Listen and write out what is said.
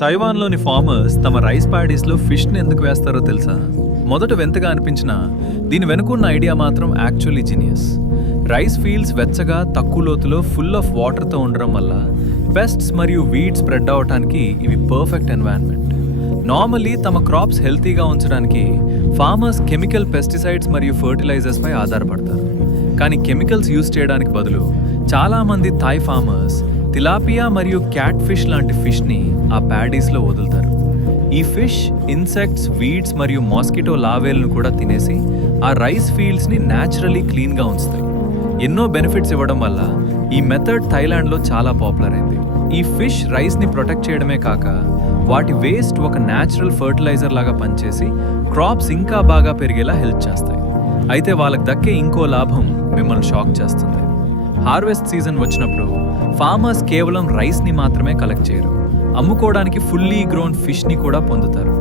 తైవాన్లోని farmers తమ rice ప్యాడీస్లో ఫిష్ని ఎందుకు వేస్తారో తెలుసా? మొదట వింతగా అనిపించినా దీని వెనుకున్న ఐడియా మాత్రం యాక్చువల్లీ జీనియస్. రైస్ ఫీల్డ్స్ వెచ్చగా తక్కువ లోతులో ఫుల్ ఆఫ్ వాటర్తో ఉండడం వల్ల పెస్ట్స్ మరియు వీడ్స్ స్ప్రెడ్ అవడానికి ఇవి పర్ఫెక్ట్ ఎన్వైరన్మెంట్. నార్మల్లీ తమ క్రాప్స్ హెల్తీగా ఉంచడానికి ఫార్మర్స్ కెమికల్ పెస్టిసైడ్స్ మరియు ఫర్టిలైజర్స్ పై ఆధారపడతారు. కానీ కెమికల్స్ యూజ్ చేయడానికి బదులు చాలామంది థాయ్ ఫార్మర్స్ తిలాపియా మరియు క్యాట్ ఫిష్ లాంటి ఫిష్ని ఆ ప్యాడీస్లో వదులుతారు. ఈ ఫిష్ ఇన్సెక్ట్స్, వీడ్స్ మరియు మాస్కిటో లావేలను కూడా తినేసి ఆ రైస్ ఫీల్డ్స్ని న్యాచురలీ క్లీన్గా ఉంచుతాయి. ఎన్నో బెనిఫిట్స్ ఇవ్వడం వల్ల ఈ మెథడ్ థాయిలాండ్లో చాలా పాపులర్ అయింది. ఈ ఫిష్ రైస్ని ప్రొటెక్ట్ చేయడమే కాక వాటి వేస్ట్ ఒక న్యాచురల్ ఫర్టిలైజర్ లాగా పనిచేసి క్రాప్స్ ఇంకా బాగా పెరిగేలా హెల్ప్ చేస్తాయి. అయితే వాళ్ళకి దక్కే ఇంకో లాభం మిమ్మల్ని షాక్ చేస్తుంది. హార్వెస్ట్ సీజన్ వచ్చినప్పుడు ఫార్మర్స్ కేవలం రైస్ని మాత్రమే కలెక్ట్ చేయరు, అమ్ముకోవడానికి ఫుల్లీ గ్రోన్ ఫిష్ని కూడా పొందుతారు.